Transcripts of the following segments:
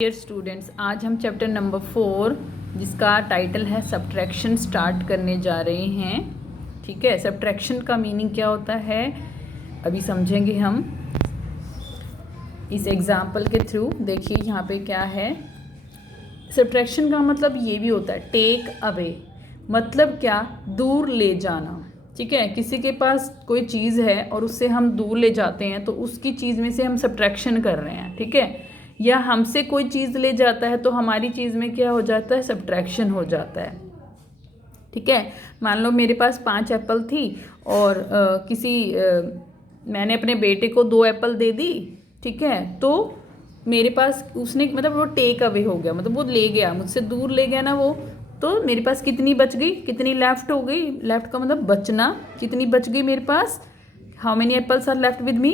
Dear students, आज हम chapter number 4 जिसका टाइटल है सब्ट्रैक्शन स्टार्ट करने जा रहे हैं। ठीक है, सब्ट्रैक्शन का मीनिंग क्या होता है अभी समझेंगे हम इस एग्जाम्पल के थ्रू। देखिए यहाँ पे क्या है, सब्ट्रैक्शन का मतलब ये भी होता है टेक अवे, मतलब क्या, दूर ले जाना। ठीक है, किसी के पास कोई चीज़ है और उससे हम दूर ले जाते हैं तो उसकी चीज़ में से हम सब्ट्रैक्शन कर रहे हैं। ठीक है, या हमसे कोई चीज़ ले जाता है तो हमारी चीज़ में क्या हो जाता है, सब्ट्रैक्शन हो जाता है। ठीक है, मान लो मेरे पास 5 एप्पल थी और मैंने अपने बेटे को 2 एप्पल दे दी। ठीक है, तो मेरे पास उसने मतलब वो टेक अवे हो गया, मतलब वो ले गया, मुझसे दूर ले गया ना वो। तो मेरे पास कितनी बच गई, कितनी लेफ्ट हो गई, लेफ्ट का मतलब बचना, कितनी बच गई मेरे पास। How many apples are left with me,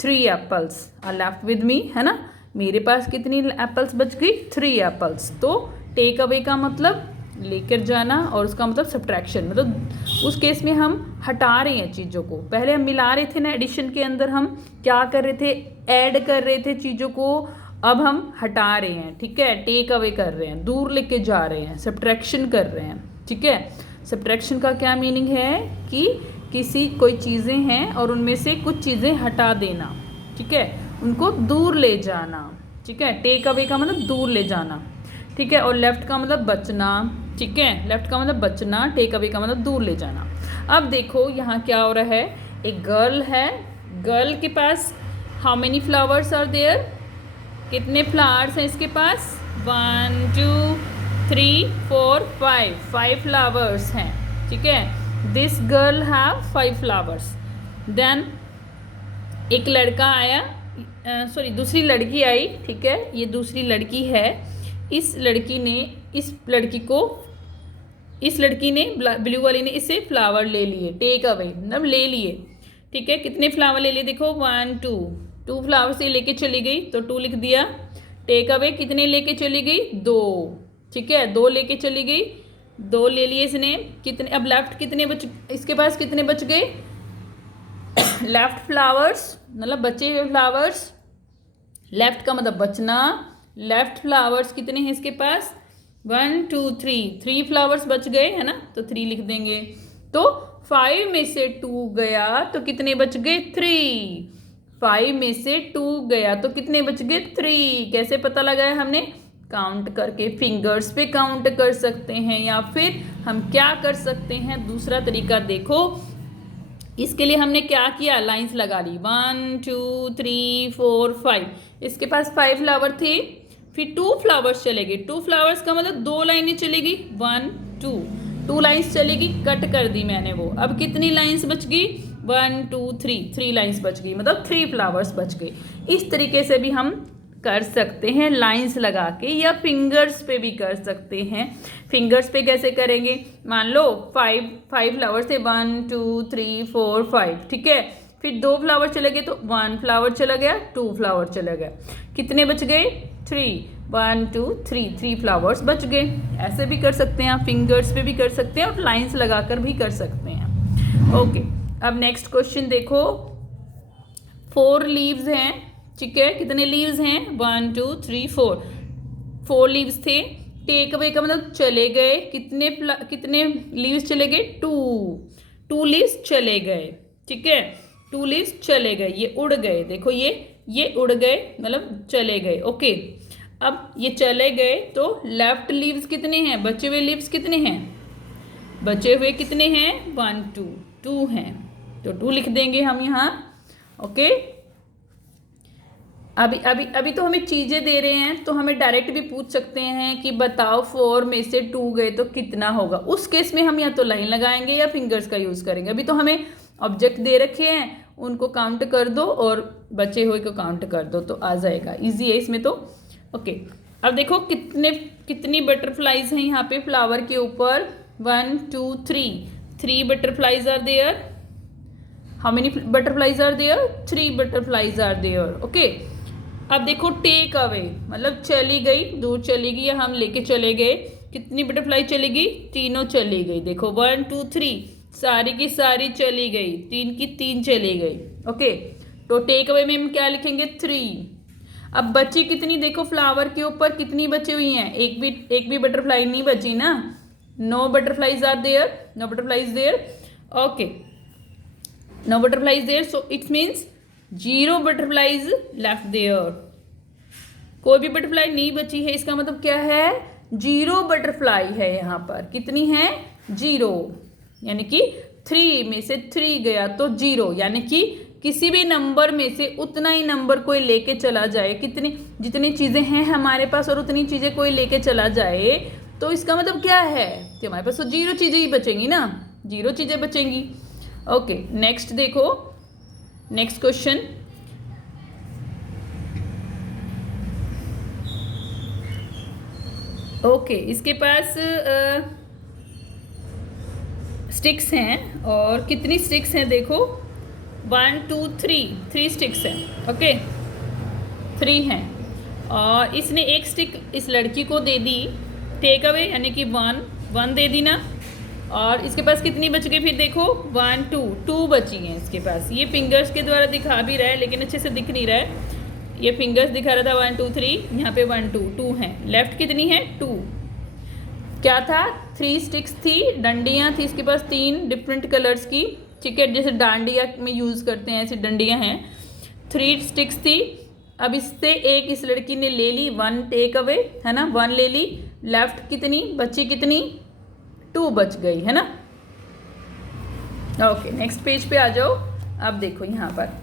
3 apples are left with me, है ना। मेरे पास कितनी एप्पल्स बच गई, 3 एप्पल्स। तो टेक अवे का मतलब लेकर जाना और उसका मतलब सब्ट्रैक्शन, मतलब उस केस में हम हटा रहे हैं चीज़ों को। पहले हम मिला रहे थे ना, एडिशन के अंदर हम क्या कर रहे थे, ऐड कर रहे थे चीज़ों को, अब हम हटा रहे हैं। ठीक है, टेक अवे कर रहे हैं, दूर लेके जा रहे हैं, सब्ट्रैक्शन कर रहे हैं। ठीक है, सब्ट्रैक्शन का क्या मीनिंग है कि किसी कोई चीज़ें हैं और उनमें से कुछ चीज़ें हटा देना। ठीक है, उनको दूर ले जाना। ठीक है, टेक अवे का मतलब दूर ले जाना। ठीक है, और लेफ्ट का मतलब बचना। ठीक है, लेफ्ट का मतलब बचना, टेक अवे का मतलब दूर ले जाना। अब देखो यहाँ क्या हो रहा है, एक गर्ल है, गर्ल के पास how many flowers are there, कितने फ्लावर्स हैं इसके पास, 1 2 3 4 5 फ्लावर्स हैं। ठीक है, this girl have 5 flowers. Then एक लड़का आया, दूसरी लड़की आई। ठीक है, ये दूसरी लड़की है। इस लड़की ने ब्लू वाली ने इससे फ्लावर ले लिए, टेक अवे मतलब ले लिए। ठीक है, कितने फ्लावर ले लिए, देखो 1 2 फ्लावर से लेके चली गई तो 2 लिख दिया। टेक अवे कितने लेके चली गई, 2। ठीक है, 2 लेके चली गई, 2 ले लिए इसने। कितने, अब लेफ्ट कितने इसके पास कितने बच गए, लेफ्ट फ्लावर्स मतलब बचे हुए फ्लावर्स, लेफ्ट का मतलब बचना, लेफ्ट फ्लावर्स कितने हैं इसके पास, 1 2 3 फ्लावर्स बच गए, है ना, तो 3 लिख देंगे। तो 5 में से 2 गया तो कितने बच गए, 3। 5 में से 2 गया तो कितने बच गए, 3। कैसे पता लगाया हमने, काउंट करके, फिंगर्स पे काउंट कर सकते हैं, या फिर हम क्या कर सकते हैं, दूसरा तरीका देखो। इसके लिए हमने क्या किया, लाइंस लगा ली, 1 2 3 4 5। इसके पास 5 फ्लावर थे, फिर 2 फ्लावर्स चलेगी, 2 फ्लावर्स का मतलब 2 लाइनें चलेगी, 1 2 लाइंस चलेगी, कट कर दी मैंने वो। अब कितनी लाइंस बच गई, 1 2 3 लाइंस बच गई, मतलब 3 फ्लावर्स बच गए। इस तरीके से भी हम कर सकते हैं, लाइंस लगा के, या फिंगर्स पे भी कर सकते हैं। फिंगर्स पे कैसे करेंगे, मान लो 5 फ्लावर थे, 1 2 3 4 5। ठीक है, फिर 2 फ्लावर चले गए तो 1 फ्लावर चला गया, 2 फ्लावर चला गया, कितने बच गए, 3। 1 2 3 फ्लावर्स बच गए। ऐसे भी कर सकते हैं आप, फिंगर्स पे भी कर सकते हैं और लाइंस लगाकर भी कर सकते हैं। ओके, अब नेक्स्ट क्वेश्चन देखो, 4 लीव्स हैं। ठीक है, कितने लीव्स हैं, 1 2 3 4 लीव्स थे। टेक अवे का मतलब चले गए, कितने लीव्स चले गए, 2 लीव्स चले गए। ठीक है, 2 लीव्स चले गए, ये उड़ गए, देखो ये उड़ गए मतलब चले गए। ओके, अब ये चले गए तो लेफ्ट लीव्स कितने हैं, बचे हुए लीव्स कितने हैं, बचे हुए कितने हैं, 1 2 हैं, तो 2 लिख देंगे हम यहाँ। ओके, अभी तो हमें चीज़ें दे रहे हैं तो हमें डायरेक्ट भी पूछ सकते हैं कि बताओ 4 में से 2 गए तो कितना होगा। उस केस में हम या तो लाइन लगाएंगे या फिंगर्स का यूज़ करेंगे। अभी तो हमें ऑब्जेक्ट दे रखे हैं, उनको काउंट कर दो और बचे हुए को काउंट कर दो तो आ जाएगा, इजी है इसमें तो। ओके, अब देखो कितनी बटरफ्लाइज हैं यहाँ पे फ्लावर के ऊपर, 1 2 3 butterflies are there. How many butterflies are there, 3 butterflies are there. Okay, अब देखो टेक अवे मतलब चली गई, दूर चली गई, या हम लेके चले गए, कितनी बटरफ्लाई चली गई, तीनों चली गई। देखो 1 2 3 सारी की सारी चली गई, 3 की 3 चली गई। ओके, तो टेक अवे में हम क्या लिखेंगे, 3। अब बची कितनी, देखो फ्लावर के ऊपर कितनी बची हुई हैं, एक भी बटरफ्लाई नहीं बची ना, no butterflies are there, no butterflies there, okay, no butterflies there, so it means 0 butterflies left there, कोई भी बटरफ्लाई नहीं बची है, इसका मतलब क्या है, 0 बटरफ्लाई है यहाँ पर, कितनी है 0, यानी कि 3 में से 3 गया तो 0, यानी कि किसी भी नंबर में से उतना ही नंबर कोई लेके चला जाए, कितनी जितनी चीज़ें हैं हमारे पास और उतनी चीज़ें कोई लेके चला जाए, तो इसका मतलब क्या है कि हमारे पास तो 0 चीज़ें ही बचेंगी ना, 0 चीज़ें बचेंगी। ओके, नेक्स्ट देखो, नेक्स्ट क्वेश्चन, ओके, इसके पास स्टिक्स हैं, और कितनी स्टिक्स हैं देखो, 1 2 3 स्टिक्स हैं, ओके, 3 हैं, और इसने एक स्टिक इस लड़की को दे दी, टेक अवे, यानी कि 1 दे दी ना, और इसके पास कितनी बच गई फिर देखो, 1 2 बची हैं इसके पास, ये फिंगर्स के द्वारा दिखा भी रहा है लेकिन अच्छे से दिख नहीं रहा है, ये फिंगर्स दिखा रहा था 1 2 3, यहाँ पे 1 2 हैं, लेफ्ट कितनी है 2, क्या था 3 स्टिक्स थी, डंडियाँ थी इसके पास 3 डिफरेंट कलर्स की, ठीक है, जैसे डांडिया में यूज़ करते हैं ऐसी डंडियाँ हैं, 3 स्टिक्स थी। अब इससे एक इस लड़की ने ले ली, 1 टेक अवे है ना, 1 ले ली, लेफ्ट कितनी बची, कितनी 2 बच गई है ना। ओके, नेक्स्ट पेज पे आ जाओ। अब देखो यहाँ पर,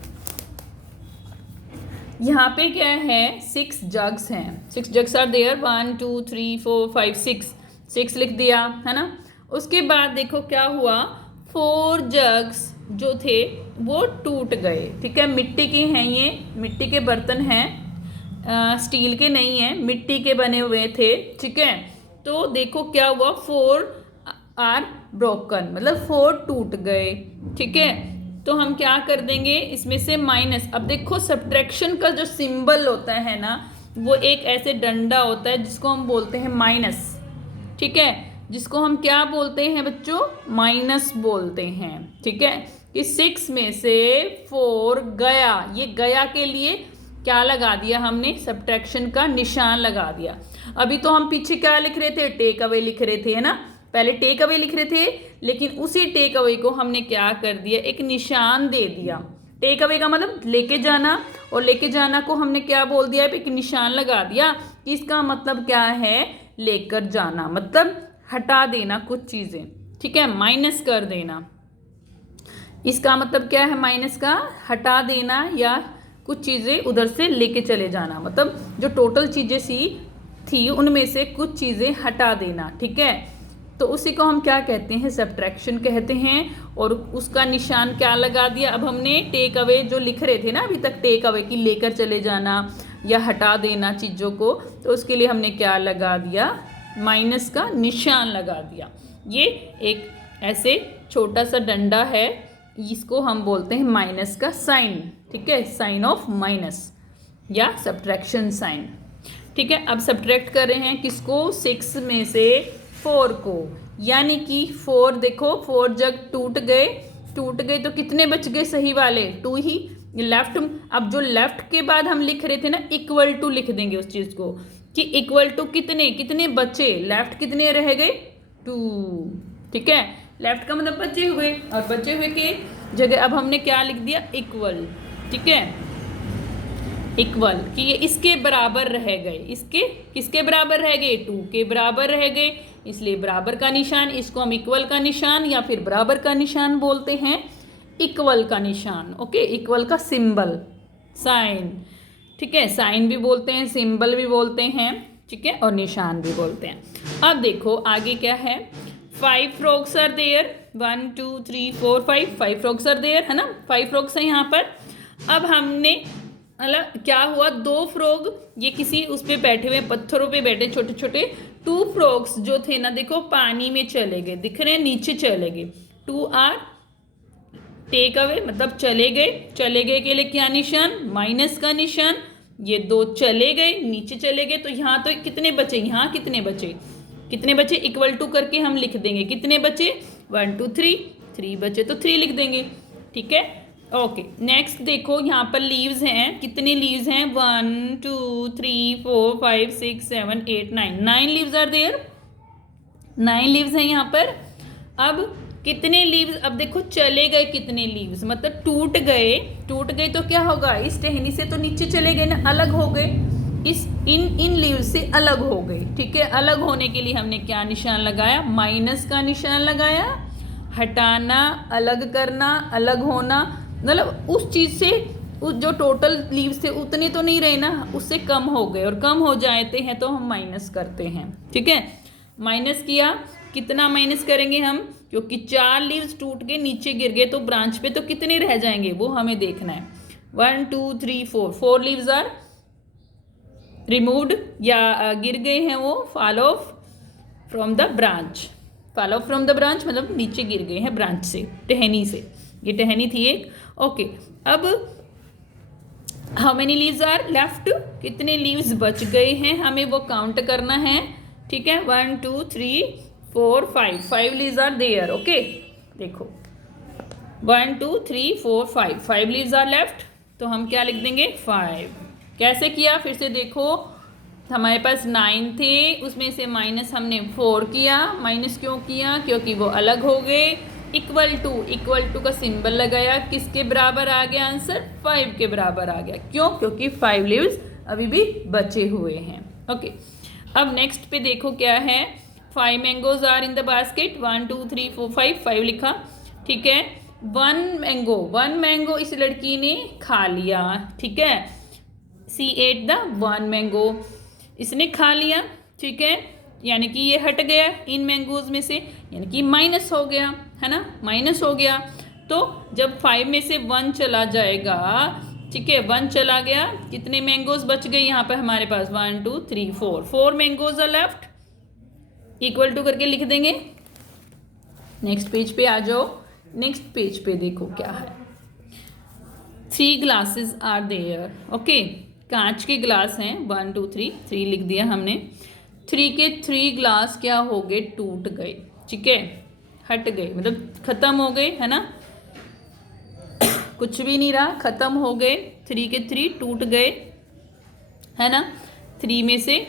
यहाँ पे क्या है, 6 जग्स हैं, 6 जग्स आर देयर, 1 2 3 4 5 6 लिख दिया है ना। उसके बाद देखो क्या हुआ, 4 जग्स जो थे वो टूट गए, ठीक है, मिट्टी के हैं, ये मिट्टी के बर्तन हैं, स्टील के नहीं हैं, मिट्टी के बने हुए थे, ठीक है। तो देखो क्या हुआ, 4 आर ब्रोकन, मतलब 4 टूट गए, ठीक है। तो हम क्या कर देंगे, इसमें से माइनस, अब देखो सब्ट्रैक्शन का जो सिंबल होता है ना, वो एक ऐसे डंडा होता है जिसको हम बोलते हैं माइनस, ठीक है, जिसको हम क्या बोलते हैं बच्चों, माइनस बोलते हैं, ठीक है। कि 6 में से 4 गया, ये गया के लिए क्या लगा दिया हमने, सब्ट्रैक्शन का निशान लगा दिया। अभी तो हम पीछे क्या लिख रहे थे, टेक अवे लिख रहे थे, है ना, पहले टेक अवे लिख रहे थे, लेकिन उसी टेक अवे को हमने क्या कर दिया, एक निशान दे दिया। टेक अवे का मतलब लेके जाना, और लेके जाना को हमने क्या बोल दिया, एक निशान लगा दिया। इसका मतलब क्या है, लेकर जाना, मतलब हटा देना कुछ चीज़ें, ठीक है, माइनस कर देना। इसका मतलब क्या है, माइनस का हटा देना, या कुछ चीज़ें उधर से लेके चले जाना, मतलब जो टोटल चीज़ें थी उनमें से कुछ चीज़ें हटा देना, ठीक है। तो उसी को हम क्या कहते हैं, सब्ट्रैक्शन कहते हैं, और उसका निशान क्या लगा दिया। अब हमने टेक अवे जो लिख रहे थे ना अभी तक, टेक अवे की लेकर चले जाना या हटा देना चीज़ों को, तो उसके लिए हमने क्या लगा दिया, माइनस का निशान लगा दिया। ये एक ऐसे छोटा सा डंडा है, इसको हम बोलते हैं माइनस का साइन, ठीक है, साइन ऑफ माइनस या सब्ट्रैक्शन साइन, ठीक है। अब सब्ट्रैक्ट कर रहे हैं किसको, 6 में से 4 को, यानी कि 4 देखो, 4 जग टूट गए तो कितने बच गए सही वाले, 2 ही, लेफ्ट। अब जो लेफ्ट के बाद हम लिख रहे थे ना, इक्वल टू लिख देंगे उस चीज़ को, कि इक्वल टू कितने बचे, लेफ्ट कितने रह गए 2, ठीक है, लेफ्ट का मतलब बचे हुए, और बचे हुए के जगह अब हमने क्या लिख दिया, इक्वल, ठीक है, इक्वल, कि ये इसके बराबर रह गए, इसके किसके बराबर रह गए, 2 के बराबर रह गए, इसलिए बराबर का निशान, इसको हम इक्वल का निशान या फिर बराबर का निशान बोलते हैं, इक्वल का निशान, ओके, इक्वल का सिंबल, साइन, ठीक है, साइन भी बोलते हैं, सिंबल भी बोलते हैं, ठीक है, और निशान भी बोलते हैं। अब देखो आगे क्या है, 5 frogs are there, 1 2 3 4 5 frogs are there, है ना, 5 फ्रॉग्स हैं यहाँ पर। अब हमने मतलब क्या हुआ, 2 फ्रॉग ये किसी उस पे बैठे हुए, पत्थरों पे बैठे छोटे छोटे, 2 फ्रॉग्स जो थे ना देखो पानी में चले गए, दिख रहे हैं, नीचे चले गए, 2 आर टेक अवे, मतलब चले गए के लिए क्या निशान, माइनस का निशान, ये 2 चले गए, नीचे चले गए, तो यहाँ तो कितने बचे, यहाँ कितने बचे, इक्वल टू करके हम लिख देंगे, कितने बचे 1 2 3 बचे तो 3 लिख देंगे, ठीक है। ओके, नेक्स्ट देखो यहाँ पर लीव्स हैं, कितने लीव्स हैं, 1 2 3 4 5 6 7 8 9, 9 लीव्स आर देयर, 9 लीव्स हैं यहाँ पर। अब कितने लीव्स, अब देखो चले गए कितने लीव्स, मतलब टूट गए तो क्या होगा, इस टहनी से तो नीचे चले गए ना, अलग हो गए, इस इन लीव्स से अलग हो गए। ठीक है, अलग होने के लिए हमने क्या निशान लगाया, माइनस का निशान लगाया। हटाना, अलग करना, अलग होना, मतलब उस चीज़ से, उस जो टोटल लीव्स थे उतने तो नहीं रहे ना, उससे कम हो गए, और कम हो जाते हैं तो हम माइनस करते हैं। ठीक है, माइनस किया, कितना माइनस करेंगे हम, क्योंकि 4 लीव्स टूट के नीचे गिर गए तो ब्रांच पे तो कितने रह जाएंगे वो हमें देखना है। 1 2 3 4 लीव्स आर रिमूव्ड, या गिर गए हैं वो, fall of from the branch. Fall of from the branch मतलब नीचे गिर गए हैं ब्रांच से, टहनी से, ये टहनी थी एक। ओके, अब how many leaves are left, कितने लीव्स बच गए हैं हमें वो काउंट करना है। ठीक है, 1 2 3 4 5 लीव्स आर देयर। ओके, देखो 1 2 3 4 5 लीव्स आर लेफ्ट, तो हम क्या लिख देंगे, 5। कैसे किया, फिर से देखो, हमारे पास 9 थे, उसमें से माइनस हमने 4 किया। माइनस क्यों किया, क्योंकि वो अलग हो गए। इक्वल टू का सिंबल लगाया, किसके बराबर आ गया आंसर, 5 के बराबर आ गया। क्यों, क्योंकि 5 लीव्स अभी भी बचे हुए हैं। ओके, अब नेक्स्ट पे देखो क्या है, 5 mangoes are in the basket, 1 2 3 4 5 लिखा। ठीक है, 1 मैंगो इस लड़की ने खा लिया। ठीक है, सी एट द 1 मैंगो, इसने खा लिया। ठीक है, यानी कि ये हट गया इन मैंगोज में से, यानी कि माइनस हो गया, है ना, माइनस हो गया। तो जब 5 में से 1 चला जाएगा, ठीक है, 1 चला गया, कितने मैंगोज बच गए यहाँ पर हमारे पास, 1 2 3 4 mangoes are left. Equal to करके लिख देंगे। नेक्स्ट पेज पे आ जाओ, नेक्स्ट पेज पे देखो क्या है, 3 ग्लासेस आर देयर। ओके, कांच के ग्लास हैं, 1 2 3 लिख दिया हमने। 3 के 3 ग्लास क्या हो गए, टूट गए। ठीक है, हट गए, मतलब खत्म हो गए, है ना, कुछ भी नहीं रहा, खत्म हो गए। 3 के 3 टूट गए, है ना, 3 में से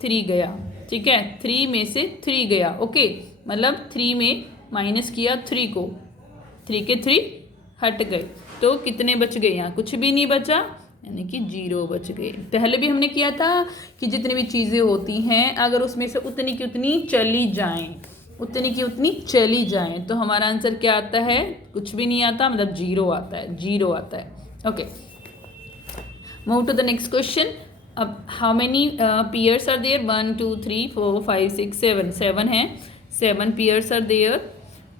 3 गया। ठीक है, 3 में से 3 गया। ओके, मतलब 3 में माइनस किया 3 को, 3 के 3 हट गए, तो कितने बच गए, यहाँ कुछ भी नहीं बचा, यानी कि 0 बच गए। पहले भी हमने किया था कि जितनी भी चीज़ें होती हैं, अगर उसमें से उतनी की उतनी चली जाएं, उतनी की उतनी चली जाएं, तो हमारा आंसर क्या आता है, कुछ भी नहीं आता, मतलब 0 आता है, 0 आता है। Okay, move to the next question. अब how many pairs are there, 1 2 3 4 5 6 7 है, 7 पेयर्स आर देयर।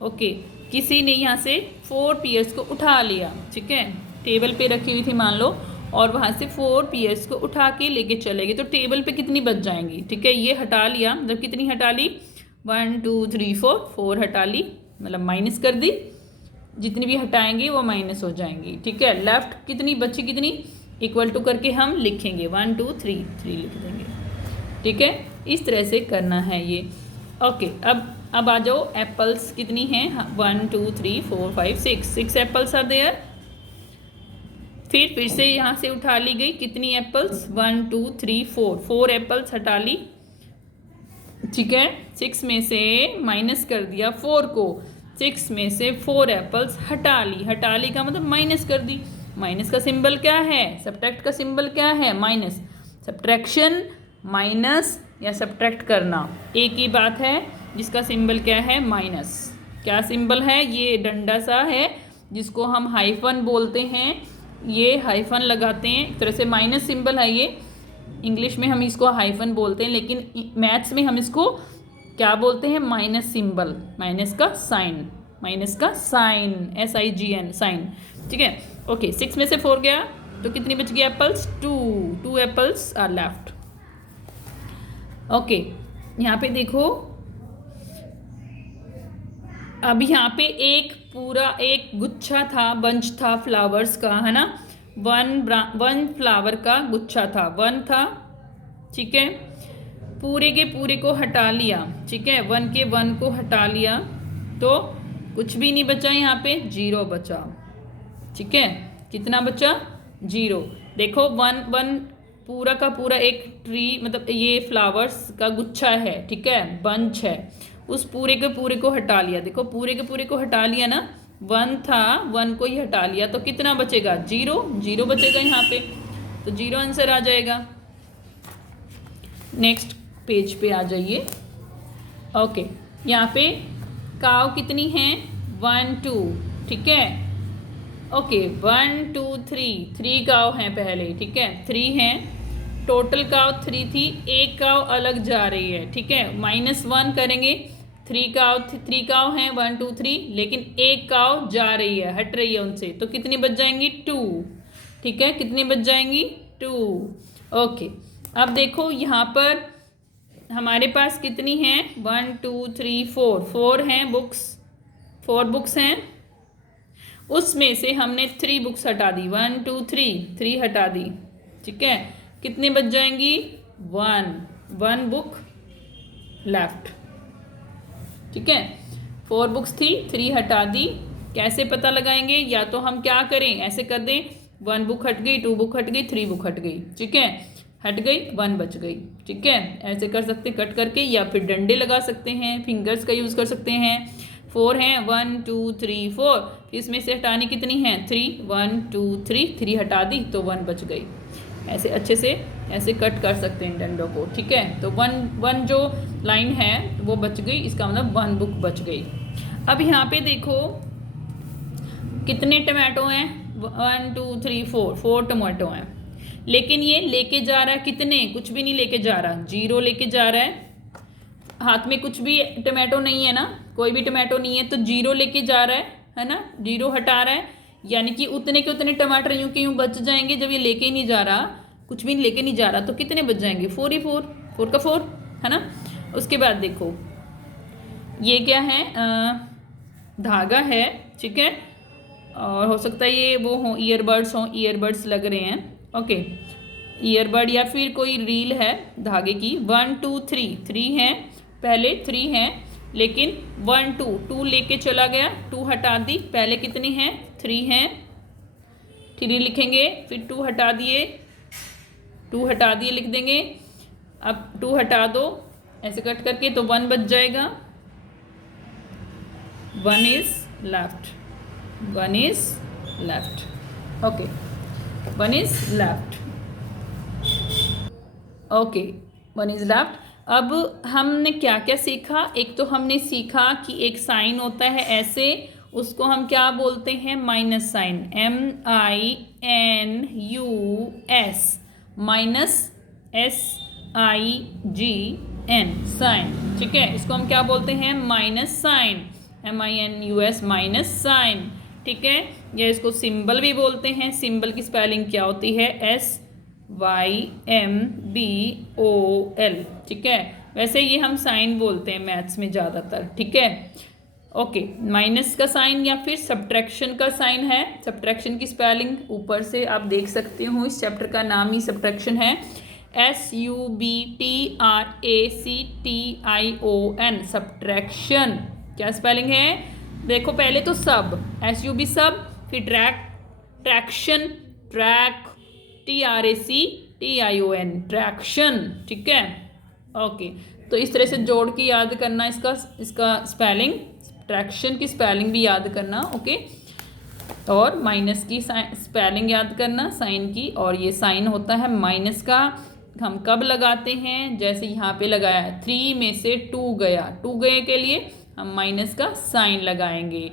ओके, किसी ने यहाँ से 4 पेयर्स को उठा लिया। ठीक है, टेबल पे रखी हुई थी मान लो, और वहाँ से 4 पेयर्स को उठा के लेके चले गए, तो टेबल पे कितनी बच जाएंगी। ठीक है, ये हटा लिया, मतलब कितनी हटा ली, 1 2 3 4 हटा ली, मतलब माइनस कर दी, जितनी भी हटाएंगे वो माइनस हो जाएंगी। ठीक है, लेफ्ट कितनी बची, कितनी, इक्वल टू करके हम लिखेंगे, 1 2 3 लिख देंगे। ठीक है, इस तरह से करना है ये। ओके, अब आ जाओ, एप्पल्स कितनी हैं, 1 2 3 4 5 6 एप्पल्स आर देयर। फिर से यहाँ से उठा ली गई, कितनी एप्पल्स, 1 2 3 4 एप्पल्स हटा ली। ठीक है, 6 में से माइनस कर दिया 4 को, 6 में से 4 एप्पल्स हटा ली का मतलब माइनस कर दी। माइनस का सिंबल क्या है, सब्ट्रैक्ट का सिंबल क्या है, माइनस। सब्ट्रैक्शन, माइनस या सब्ट्रैक्ट करना एक ही बात है, जिसका सिंबल क्या है, माइनस। क्या सिंबल है, ये डंडा सा है जिसको हम हाइफन बोलते हैं, ये हाइफन लगाते हैं, एक तरह से माइनस सिंबल है ये। इंग्लिश में हम इसको हाइफन बोलते हैं, लेकिन मैथ्स में हम इसको क्या बोलते हैं, माइनस सिंबल, माइनस का साइन SIGN साइन। ठीक है, ओके, 6 में से 4 गया, तो कितनी बच गई apples, 2 apples are left. Okay, यहाँ पे देखो, अब यहाँ पे एक गुच्छा था, बंच था फ्लावर्स का, है ना, 1 फ्लावर का गुच्छा था, 1 था। ठीक है, पूरे के पूरे को हटा लिया। ठीक है, 1 के 1 को हटा लिया, तो कुछ भी नहीं बचा, यहाँ पे 0 बचा। ठीक है, कितना बचा 0। देखो 1 1 पूरा का पूरा एक ट्री मतलब ये फ्लावर्स का गुच्छा है, ठीक है, बंच है, उस पूरे के पूरे को हटा लिया। देखो पूरे के पूरे को हटा लिया ना, 1 था, 1 को ही हटा लिया तो कितना बचेगा 0, 0 बचेगा यहाँ पे, तो 0 आंसर आ जाएगा। नेक्स्ट पेज पे आ जाइए। ओके, यहाँ पे काव कितनी है 1 2, ठीक है। ओके 1 2 3, 3 काव हैं पहले, ठीक है, 3 हैं टोटल। काव 3 थी, एक काव अलग जा रही है, ठीक है, -1 करेंगे। 3 काव हैं 1 2 3, लेकिन एक काव जा रही है, हट रही है उनसे, तो कितनी बच जाएंगी 2, ठीक है, कितनी बच जाएंगी 2। ओके, अब देखो यहाँ पर हमारे पास कितनी हैं 1 2 3 4, 4 हैं बुक्स, 4 बुक्स हैं, उसमें से हमने 3 बुक्स हटा दी, 1 2 3 हटा दी, ठीक है, कितने बच जाएंगी 1 बुक लेफ्ट, ठीक है। 4 बुक्स थी, 3 हटा दी। कैसे पता लगाएंगे, या तो हम क्या करें, ऐसे कर दें 1 बुक हट गई, 2 बुक हट गई, 3 बुक हट गई, ठीक है, हट गई 1 बच गई, ठीक है, ऐसे कर सकते कट करके, या फिर डंडे लगा सकते हैं, फिंगर्स का यूज़ कर सकते हैं। 4 हैं 1 2 3 4, फिर इसमें से हटानी कितनी हैं 3, 1 2 3 हटा दी तो 1 बच गई। ऐसे अच्छे से ऐसे कट कर सकते हैं डंडों को, ठीक है। तो 1 जो लाइन है वो बच गई, इसका मतलब 1 बुक बच गई। अब यहाँ पे देखो कितने टमाटो हैं 1 2 3 4 टमाटो हैं, लेकिन ये लेके जा रहा है कितने, कुछ भी नहीं लेके जा रहा, 0 लेके जा रहा है, हाथ में कुछ भी टमाटो नहीं है ना, कोई भी टमाटो नहीं है, तो 0 लेके जा रहा है ना, 0 हटा रहा है, यानी कि उतने के उतने टमाटर यूं के यूं बच जाएंगे। जब ये लेके ही नहीं जा रहा, कुछ भी लेके नहीं जा रहा, तो कितने बच जाएंगे 4 ही 4 का 4, है ना। उसके बाद देखो ये क्या है, धागा है, ठीक है, और हो सकता है ये वो हो ईयरबड्स हों, ईयरबड्स लग रहे हैं, ओके, ईयरबड या फिर कोई रील है धागे की। 1 2 3 हैं पहले, 3 हैं, लेकिन 1 2 लेके चला गया, 2 हटा दी, पहले कितनी हैं 3 हैं, 3 लिखेंगे, फिर 2 हटा दिए, 2 हटा दिए लिख देंगे। अब 2 हटा दो ऐसे कट करके, तो 1 बच जाएगा, 1 is left, 1 is left, okay, 1 is left, okay, 1 is left. अब हमने क्या क्या सीखा, एक तो हमने सीखा कि एक साइन होता है ऐसे, उसको हम क्या बोलते हैं minus sign, MINUS, -SIGN sign, ठीक है, इसको हम क्या बोलते हैं minus sign, MINUS minus sign, ठीक है। या इसको सिंबल भी बोलते हैं, सिंबल की स्पेलिंग क्या होती है SYMBOL, ठीक है, वैसे ये हम साइन बोलते हैं मैथ्स में ज़्यादातर, ठीक है। ओके, माइनस का साइन या फिर सब्ट्रैक्शन का साइन है, सब्ट्रैक्शन की स्पेलिंग ऊपर से आप देख सकते हो, इस चैप्टर का नाम ही सब्ट्रैक्शन है, SUBTRACTION, सब्ट्रैक्शन। क्या स्पेलिंग है, देखो पहले तो सब, SUB सब, फिर ट्रैक्शन, ट्रैक, TRACTION, ट्रैक्शन, ठीक है। ओके, तो इस तरह से जोड़ के याद करना इसका स्पेलिंग, ट्रैक्शन की स्पेलिंग भी याद करना, ओके, और माइनस की स्पेलिंग याद करना साइन की। और ये साइन होता है माइनस का, हम कब लगाते हैं, जैसे यहाँ पे लगाया है 3 में से 2 गया, 2 गए के लिए हम माइनस का साइन लगाएंगे,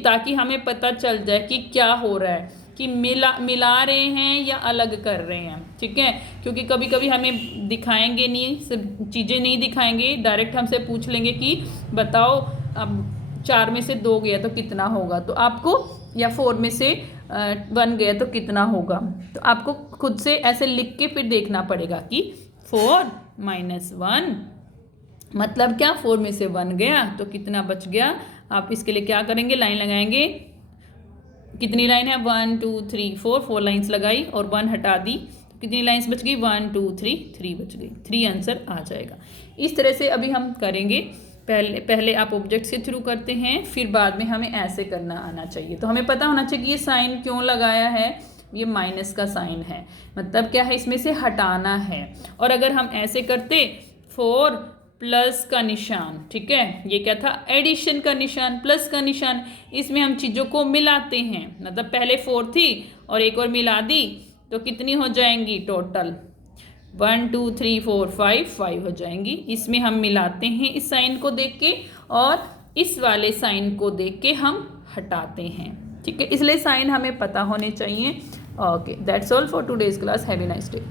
ताकि हमें पता चल जाए कि क्या हो रहा है, कि मिला रहे हैं या अलग कर रहे हैं, ठीक है। क्योंकि कभी कभी हमें दिखाएंगे नहीं, सब चीज़ें नहीं दिखाएंगे, डायरेक्ट हमसे पूछ लेंगे कि बताओ अब 4 में से 2 गया तो कितना होगा, तो आपको, या 4 में से 1 गया तो कितना होगा, तो आपको खुद से ऐसे लिख के फिर देखना पड़ेगा कि 4 - 1 मतलब क्या, 4 में से 1 गया तो कितना बच गया। आप इसके लिए क्या करेंगे, लाइन लगाएंगे, कितनी लाइन है 1 2 3 4 लाइन्स लगाई और 1 हटा दी, तो कितनी लाइन्स बच गई 1 2 3 बच गई, 3 आंसर आ जाएगा। इस तरह से अभी हम करेंगे, पहले आप ऑब्जेक्ट के थ्रू करते हैं, फिर बाद में हमें ऐसे करना आना चाहिए। तो हमें पता होना चाहिए कि ये साइन क्यों लगाया है, ये माइनस का साइन है, मतलब क्या है, इसमें से हटाना है। और अगर हम ऐसे करते 4 प्लस का निशान, ठीक है, ये क्या था, एडिशन का निशान, प्लस का निशान, इसमें हम चीज़ों को मिलाते हैं, मतलब पहले 4 थी और एक और मिला दी तो कितनी हो जाएंगी टोटल, 1 2 3 4 5 हो जाएंगी। इसमें हम मिलाते हैं इस साइन को देख के, और इस वाले साइन को देख के हम हटाते हैं, ठीक है, इसलिए साइन हमें पता होने चाहिए। Okay, that's all for today's class. Have a nice day.